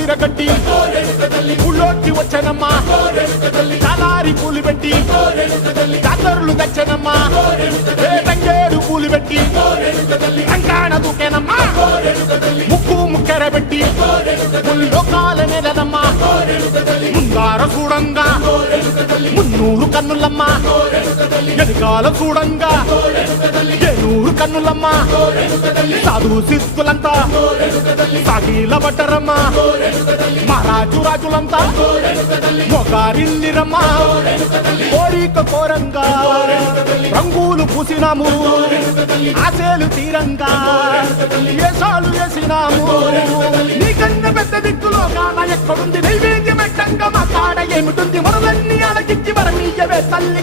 విరగట్టి ఊళ్ళోకి వచ్చనమ్మా చాలారి పూలు పెట్టి జాతరులు తెచ్చనమ్మా తంగేడు పూలు పెట్టి రంగాణ దూకేనమ్మా ముక్కు ముక్కెర పెట్టి ముల్లోకాల నెలనమ్మా ముందార చూడంగా మున్నూరు కన్నులమ్మా ఎనకాల చూడంగా ఏనూరు కన్నులమ్మా సాధు సిద్ధులంతా సాగిల పట్టరమ్మా మహారాజు రాజులంతా మొగారిల్లిరమ్మా కోరిక కోరంగా రంగులు పూసినాము ఆశలు తీరంగా ఏసాలు వేసినాము నీకన్నా పెద్ద దిక్కులో కాన ఎక్కడుంది నైవేద్యం పెట్టంగా మా కాడ ఏమిటుంది మనలన్నీ అలకించి మరమీయవే తల్లి